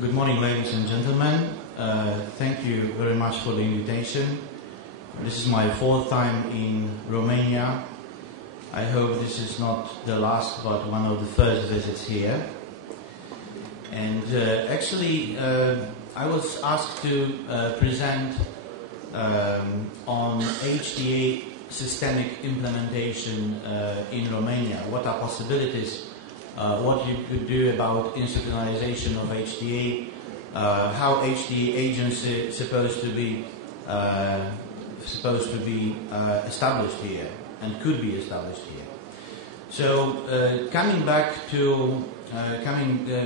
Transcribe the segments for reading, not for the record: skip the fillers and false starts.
Good morning, ladies and gentlemen. Thank you very much for the invitation. This is my fourth time in Romania. I hope this is not the last, but one of the first visits here. And actually, I was asked to present on HTA systemic implementation in Romania. What are possibilities? What you could do about institutionalization of HTA, how HTA agency is supposed to be established here and could be established here. So coming back to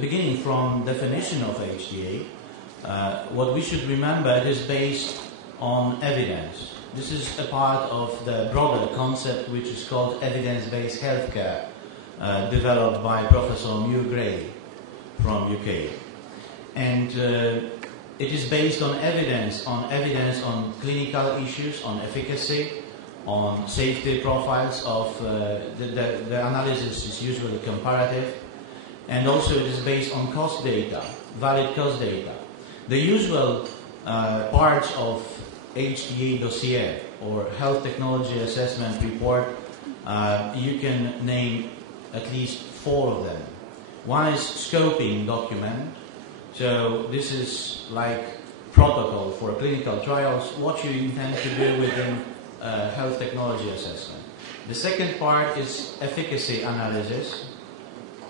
beginning from definition of HTA, what we should remember, it is based on evidence. This is a part of the broader concept which is called evidence-based healthcare. Developed by Professor Mew Gray from UK, and it is based on evidence on clinical issues, on efficacy, on safety profiles of the analysis is usually comparative, and also it is based on cost data, valid cost data. The usual parts of HTA dossier or health technology assessment report, you can name at least 4 of them. One is scoping document. So this is like protocol for clinical trials, what you intend to do within health technology assessment. The second part is efficacy analysis,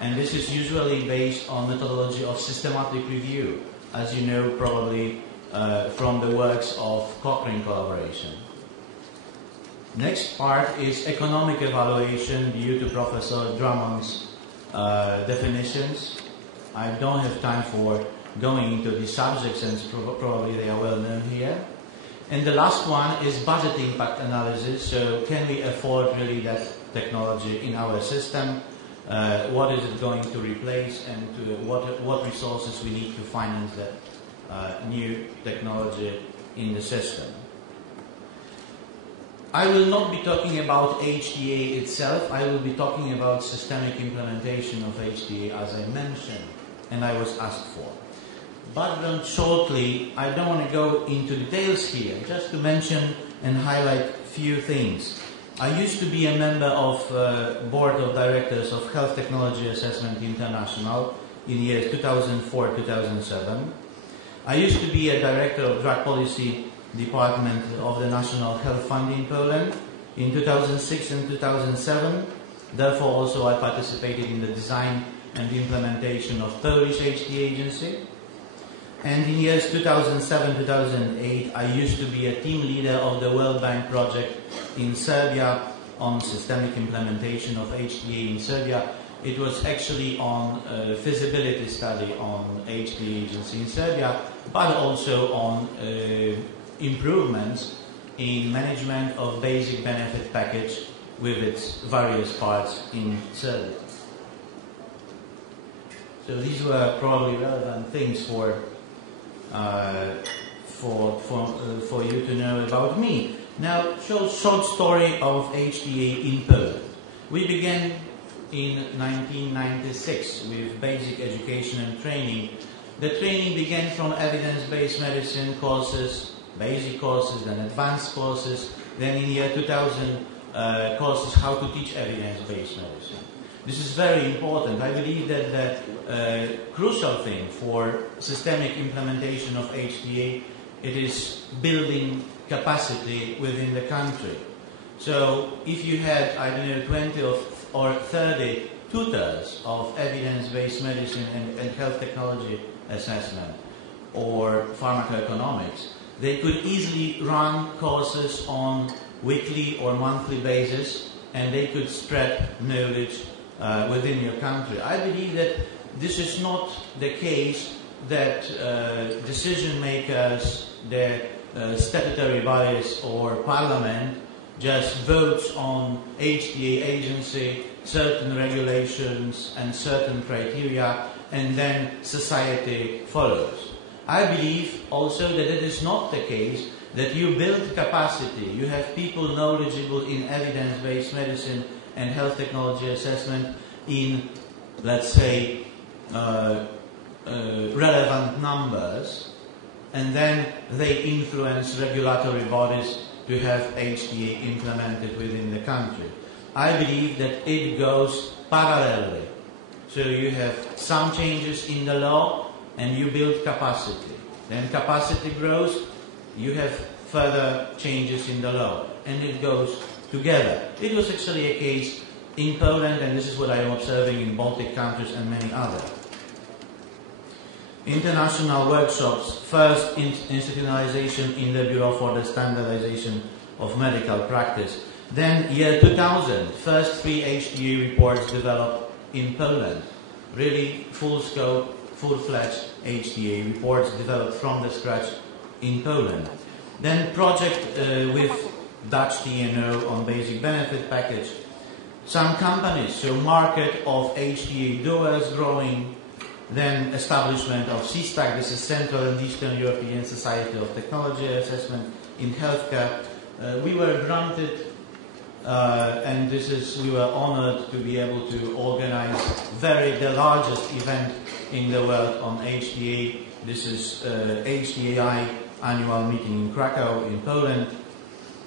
and this is usually based on methodology of systematic review, as you know probably from the works of Cochrane collaboration. Next part is economic evaluation due to Professor Drummond's definitions. I don't have time for going into these subjects, and probably they are well known here. And the last one is budget impact analysis. So can we afford really that technology in our system? What is it going to replace, and what resources we need to finance that new technology in the system? I will not be talking about HTA itself. I will be talking about systemic implementation of HTA, as I mentioned, and I was asked for. Background shortly, I don't want to go into details here, just to mention and highlight a few things. I used to be a member of Board of Directors of Health Technology Assessment International in years 2004-2007. I used to be a Director of Drug Policy Department of the National Health Fund in Poland in 2006 and 2007. Therefore, also I participated in the design and the implementation of Polish HTA agency. And in years 2007-2008, I used to be a team leader of the World Bank project in Serbia on systemic implementation of HTA in Serbia. It was actually on a feasibility study on HTA agency in Serbia, but also on improvements in management of basic benefit package with its various parts in Serbia. So these were probably relevant things for you to know about me. Now, short story of HTA in Poland. We began in 1996 with basic education and training. The training began from evidence-based medicine courses, basic courses, then advanced courses, then in year 2000 courses how to teach evidence-based medicine. This is very important. I believe that the crucial thing for systemic implementation of HTA, it is building capacity within the country. So if you had, I don't know, 20 or 30 tutors of evidence-based medicine and health technology assessment or pharmacoeconomics, they could easily run courses on weekly or monthly basis, and they could spread knowledge within your country. I believe that this is not the case that decision makers, the statutory bodies or parliament just votes on HTA agency, certain regulations and certain criteria, and then society follows. I believe also that it is not the case that you build capacity, you have people knowledgeable in evidence-based medicine and health technology assessment in, let's say, relevant numbers, and then they influence regulatory bodies to have HTA implemented within the country. I believe that it goes parallelly. So you have some changes in the law and you build capacity. Then capacity grows, you have further changes in the law, and it goes together. It was actually a case in Poland, and this is what I am observing in Baltic countries and many others. International workshops, first institutionalization in the Bureau for the Standardization of Medical Practice. Then year 2000, first 3 HTA reports developed in Poland. Really full scope, full-fledged HTA reports developed from the scratch in Poland. Then project with Dutch TNO on basic benefit package. Some companies, so market of HTA doers growing. Then establishment of CSTAC, this is Central and Eastern European Society of Technology Assessment in healthcare. We were granted, and we were honored to be able to organize the largest event in the world on HTA. This is HTAI annual meeting in Krakow in Poland.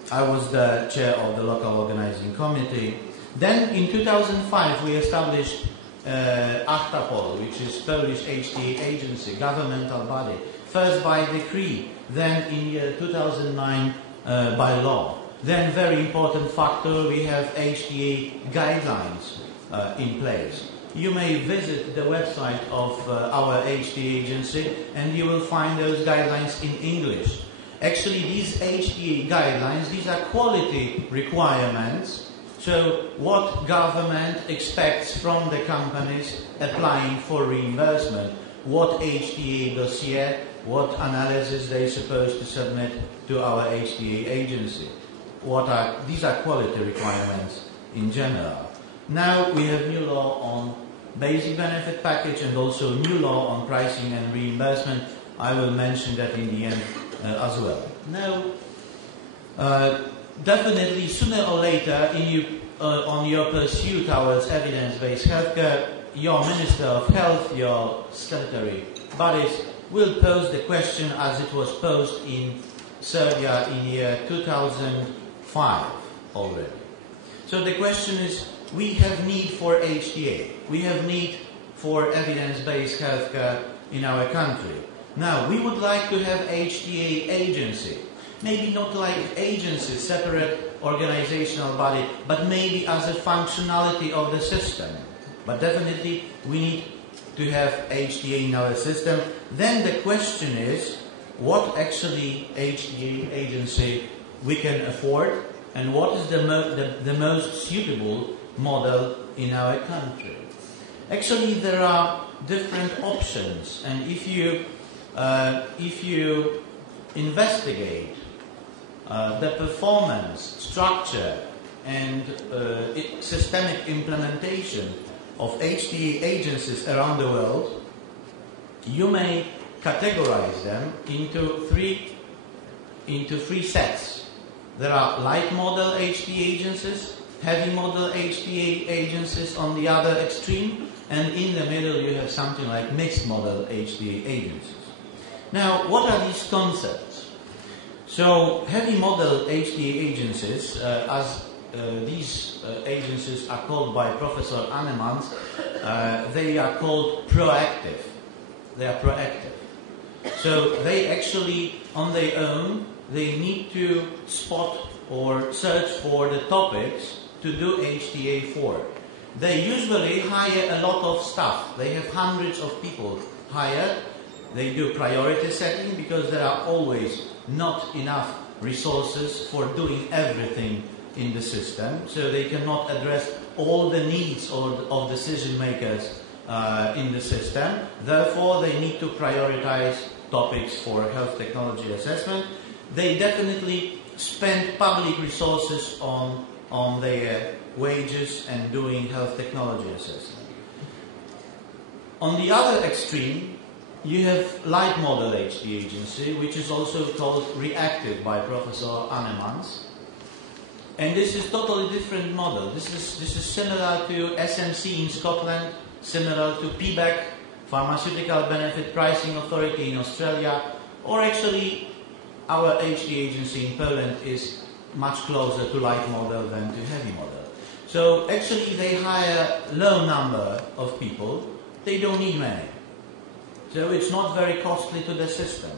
I was the chair of the local organizing committee. Then in 2005 we established Achtapol, which is Polish HTA agency, governmental body, first by decree, then in year 2009 by law. Then very important factor, we have HTA guidelines in place. You may visit the website of our HTA agency and you will find those guidelines in English. Actually, these HTA guidelines, these are quality requirements. So what government expects from the companies applying for reimbursement, what HTA dossier, what analysis they're supposed to submit to our HTA agency. These are quality requirements in general. Now we have new law on basic benefit package and also new law on pricing and reimbursement. I will mention that in the end as well. Now, definitely, sooner or later, on your pursuit towards evidence-based healthcare, your Minister of Health, your statutory bodies will pose the question as it was posed in Serbia in year 2005 already. So the question is, we have need for HTA. We have need for evidence-based healthcare in our country. Now, we would like to have HTA agency. Maybe not like agency, separate organizational body, but maybe as a functionality of the system. But definitely we need to have HTA in our system. Then the question is, what actually HTA agency we can afford and what is the most suitable model in our country. Actually, there are different options, and if you investigate the performance, structure, and systemic implementation of HTA agencies around the world, you may categorize them into three sets. There are light model HTA agencies, heavy model HTA agencies on the other extreme, and in the middle you have something like mixed model HTA agencies. Now, what are these concepts? So, heavy model HTA agencies, as these agencies are called by Professor Annemans, they are called proactive. They are proactive. So, they actually, on their own, they need to spot or search for the topics to do HTA for. They usually hire a lot of staff. They have hundreds of people hired. They do priority setting because there are always not enough resources for doing everything in the system. So they cannot address all the needs of decision makers in the system. Therefore, they need to prioritize topics for health technology assessment. They definitely spend public resources on their wages and doing health technology assessment. On the other extreme, you have light model HTA agency, which is also called reactive by Professor Annemans. And this is totally different model. This is similar to SMC in Scotland, similar to PBAC Pharmaceutical Benefit Pricing Authority in Australia, or actually our HD agency in Poland is much closer to light model than to heavy model. So actually they hire low number of people, they don't need many. So it's not very costly to the system.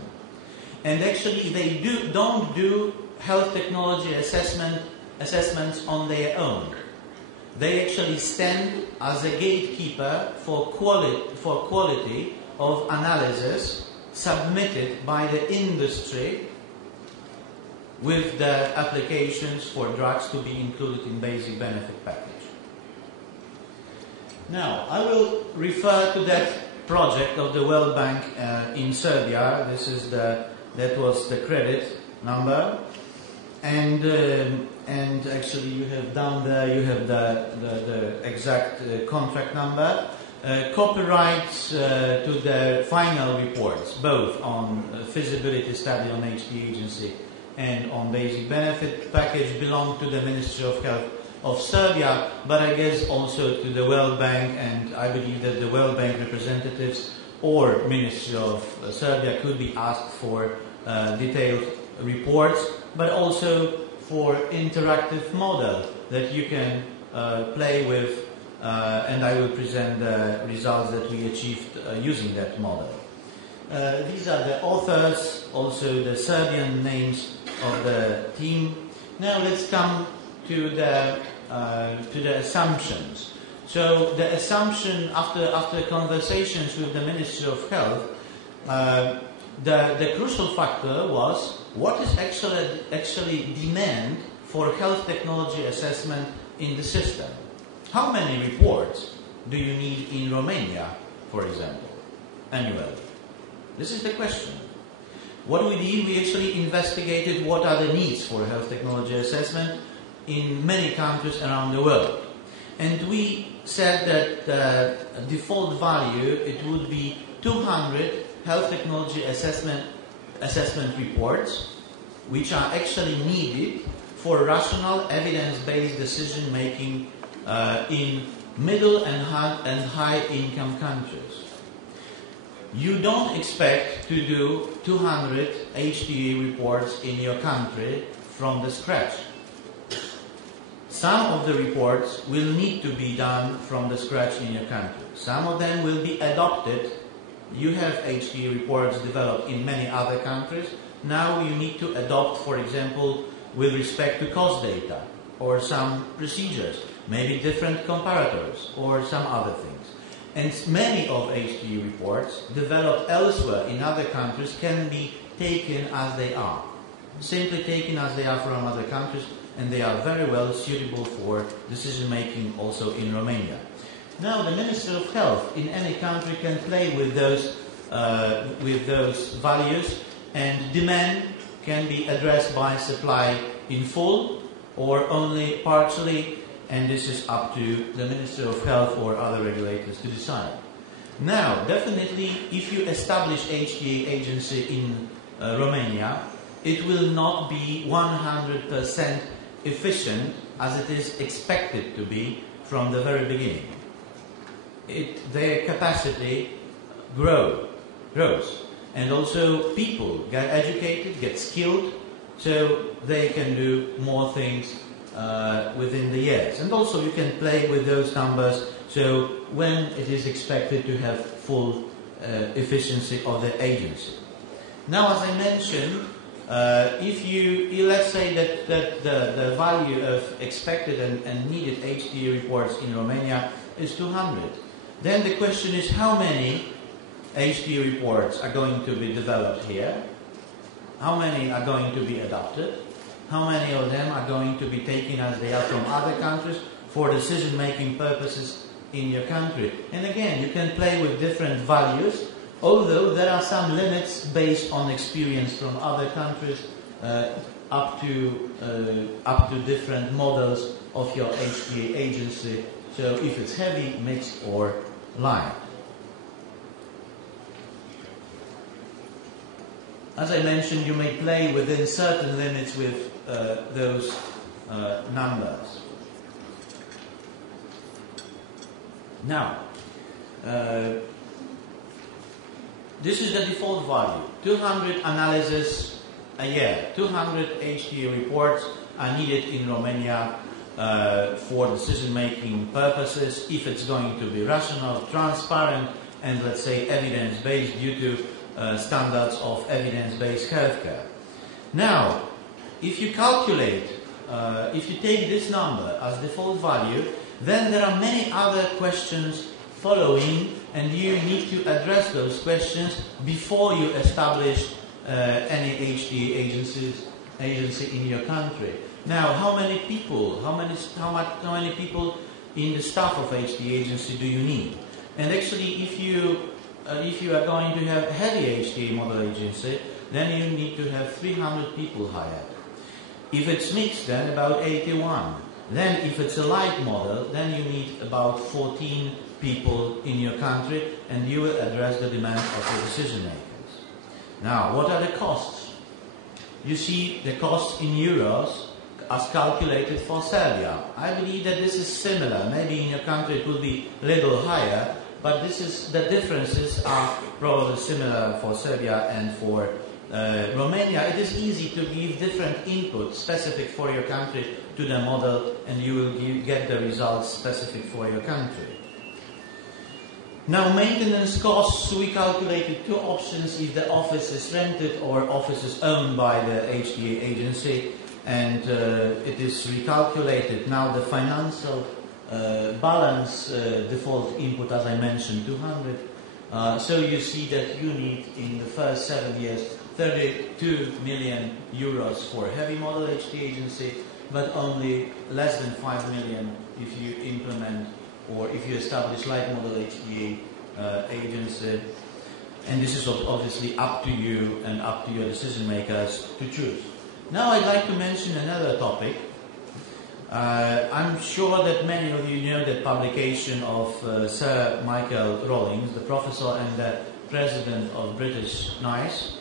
And actually they don't do health technology assessments on their own. They actually stand as a gatekeeper for quality of analysis submitted by the industry with the applications for drugs to be included in basic benefit package. Now, I will refer to that project of the World Bank in Serbia. That was the credit number, and actually you have down there the exact contract number. Copyrights to the final reports, both on feasibility study on HD agency and on basic benefit package, belong to the Ministry of Health of Serbia, but I guess also to the World Bank, and I believe that the World Bank representatives or Ministry of Serbia could be asked for detailed reports, but also for interactive model that you can play with, and I will present the results that we achieved using that model. These are the authors, also the Serbian names of the team. Now let's come to the assumptions. So the assumption after conversations with the Ministry of Health, the crucial factor was what is actually demand for health technology assessment in the system. How many reports do you need in Romania, for example, annually? This is the question. What we did, we actually investigated what are the needs for health technology assessment in many countries around the world. And we said that the default value, it would be 200 health technology assessment reports, which are actually needed for rational, evidence-based decision making in middle and high income countries. You don't expect to do 200 HTA reports in your country from the scratch. Some of the reports will need to be done from the scratch in your country. Some of them will be adopted. You have HTA reports developed in many other countries. Now you need to adopt, for example, with respect to cost data or some procedures, maybe different comparators or some other things. And many of HTA reports developed elsewhere in other countries can be taken as they are. Simply taken as they are from other countries, and they are very well suitable for decision making also in Romania. Now the Minister of Health in any country can play with those values, and demand can be addressed by supply in full or only partially, and this is up to the Minister of Health or other regulators to decide. Now, definitely, if you establish HTA agency in Romania, it will not be 100% efficient as it is expected to be from the very beginning. Their capacity grows, and also people get educated, get skilled, so they can do more things within the years. And also you can play with those numbers, so when it is expected to have full efficiency of the agency. Now, as I mentioned, let's say that the value of expected and needed HTA reports in Romania is 200, then the question is how many HTA reports are going to be developed here, how many are going to be adopted, how many of them are going to be taken as they are from other countries for decision-making purposes in your country. And again, you can play with different values, although there are some limits based on experience from other countries up to different models of your HTA agency. So if it's heavy, mixed or light. As I mentioned, you may play within certain limits with those numbers. This is the default value. 200 analyses a year. 200 HTA reports are needed in Romania for decision-making purposes, if it's going to be rational, transparent, and let's say evidence-based due to standards of evidence-based healthcare. Now, if you calculate, if you take this number as default value, then there are many other questions following, and you need to address those questions before you establish any HTA agency in your country. Now, how many people, how many people in the staff of HTA agency do you need? And actually, if you are going to have a heavy HTA model agency, then you need to have 300 people hired. If it's mixed, then about 81. Then if it's a light model, then you need about 14 people in your country, and you will address the demands of the decision makers. Now, what are the costs? You see the costs in euros as calculated for Serbia. I believe that this is similar. Maybe in your country it will be a little higher, but the differences are probably similar for Serbia and for Romania. It is easy to give different inputs specific for your country to the model, and you will get the results specific for your country. Now, maintenance costs, we calculated two options: if the office is rented or office is owned by the HTA agency, and it is recalculated. Now, the financial balance default input, as I mentioned, 200. So you see that you need in the first 7 years 32 million euros for heavy model HTA agency, but only less than 5 million if you implement or if you establish light model HTA agency. And this is obviously up to you and up to your decision makers to choose. Now I'd like to mention another topic. I'm sure that many of you know the publication of Sir Michael Rawlings, the professor and the president of British NICE.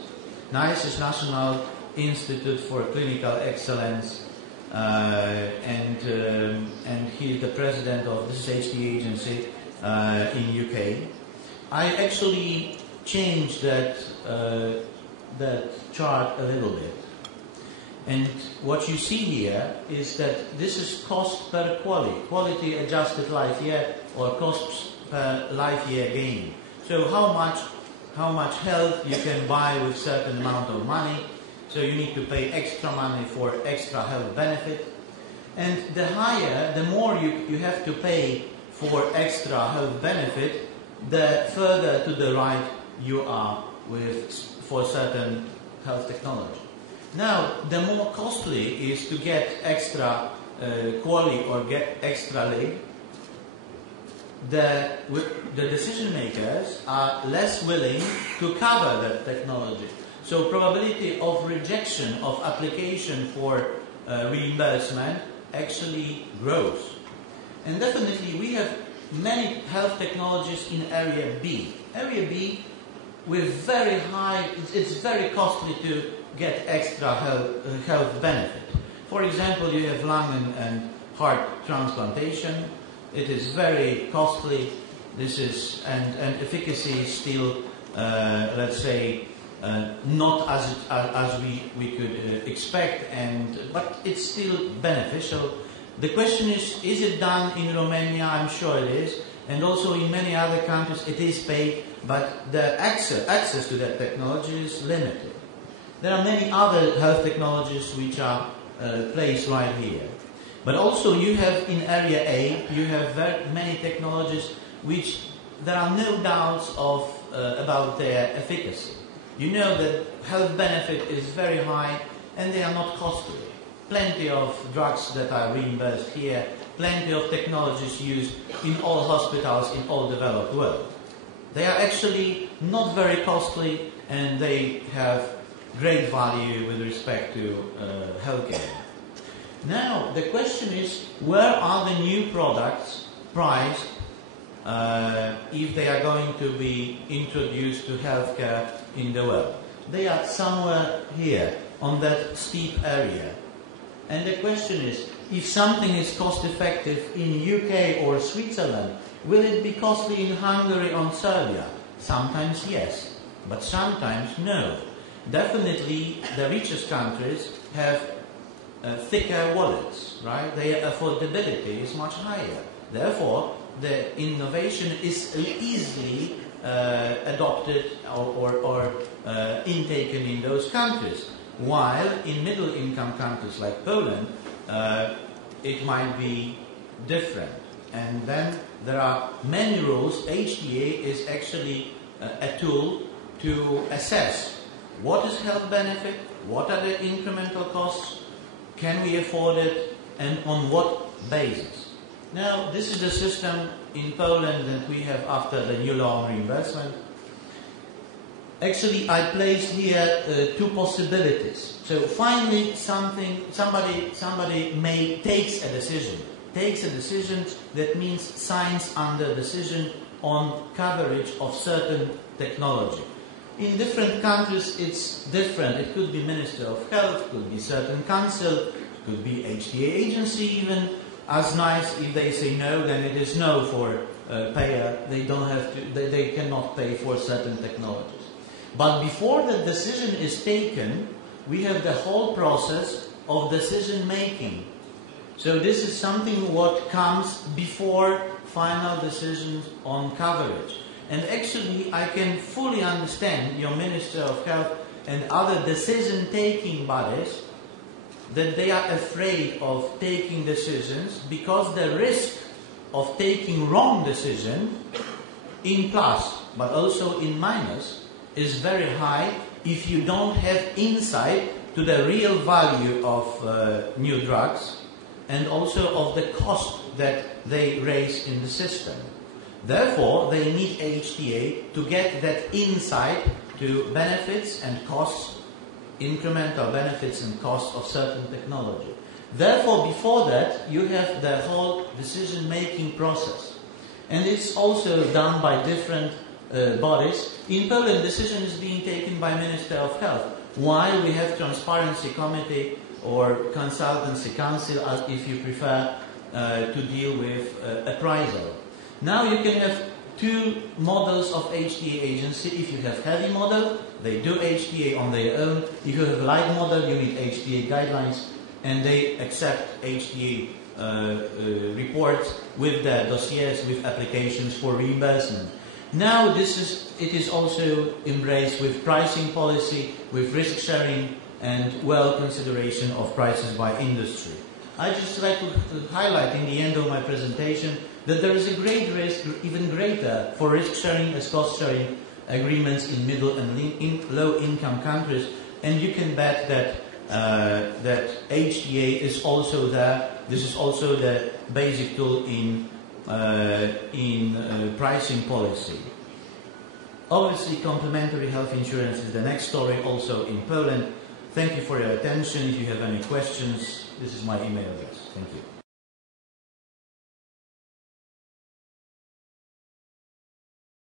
NICE is National Institute for Clinical Excellence, and he is the president of this HTA agency in UK. I actually changed that chart a little bit. And what you see here is that this is cost per quality adjusted life year, or cost per life year gain. So how much health you can buy with certain amount of money. So you need to pay extra money for extra health benefit. And the higher, the more you have to pay for extra health benefit, the further to the right you are for certain health technology. Now, the more costly is to get extra quality or get extra leg, the decision makers are less willing to cover that technology. So probability of rejection of application for reimbursement actually grows. And definitely we have many health technologies in area B. Area B with very high, it's very costly to get extra health benefit. For example, you have lung and heart transplantation. It is very costly. This is and efficacy is still, let's say, not as we could expect, but it's still beneficial. The question is it done in Romania? I'm sure it is, and also in many other countries it is paid, but the access to that technology is limited. There are many other health technologies which are placed right here. But also you have in area A, you have very many technologies which there are no doubts about their efficacy. You know that health benefit is very high and they are not costly. Plenty of drugs that are reimbursed here, plenty of technologies used in all hospitals in all developed world. They are actually not very costly and they have great value with respect to healthcare. Now, the question is, where are the new products priced if they are going to be introduced to healthcare in the world? They are somewhere here, on that steep area. And the question is, if something is cost effective in UK or Switzerland, will it be costly in Hungary or Serbia? Sometimes yes. but sometimes no. Definitely the richest countries have thicker wallets, right? Their affordability is much higher. Therefore, the innovation is easily adopted or intaken in those countries. While in middle income countries like Poland, it might be different. And then there are many rules. HTA is actually a tool to assess what is health benefit, what are the incremental costs, can we afford it, and on what basis. Now, this is the system in Poland that we have after the new law on reimbursement. Actually, I placed here two possibilities. So finally, somebody takes a decision. That means signs under decision on coverage of certain technology. In different countries, it's different. It could be Minister of Health, could be certain council, could be HTA agency even. As nice, if they say no, then it is no for payer. They don't have to. They cannot pay for certain technologies. But before the decision is taken, we have the whole process of decision making. So this is something what comes before final decisions on coverage. And actually, I can fully understand your Minister of Health and other decision-taking bodies that they are afraid of taking decisions because the risk of taking wrong decision in plus, but also in minus, is very high if you don't have insight to the real value of new drugs and also of the cost that they raise in the system. Therefore, they need HTA to get that insight to benefits and costs, incremental benefits and costs of certain technology. Therefore, before that, you have the whole decision-making process. And it's also done by different bodies. In Poland, decision is being taken by Minister of Health, while we have Transparency Committee or Consultancy Council, if you prefer, to deal with appraisal. Now you can have two models of HTA agency. If you have heavy model, they do HTA on their own. If you have light model, you need HTA guidelines, and they accept HTA reports with the dossiers, with applications for reimbursement. Now it is also embraced with pricing policy, with risk sharing, and well consideration of prices by industry. I just like to highlight in the end of my presentation that there is a great risk, even greater, for risk sharing as cost sharing agreements in middle and low income countries, and you can bet that that HTA is also there. This is also the basic tool in pricing policy. Obviously, complementary health insurance is the next story, also in Poland. Thank you for your attention. If you have any questions, this is my email address. Thank you.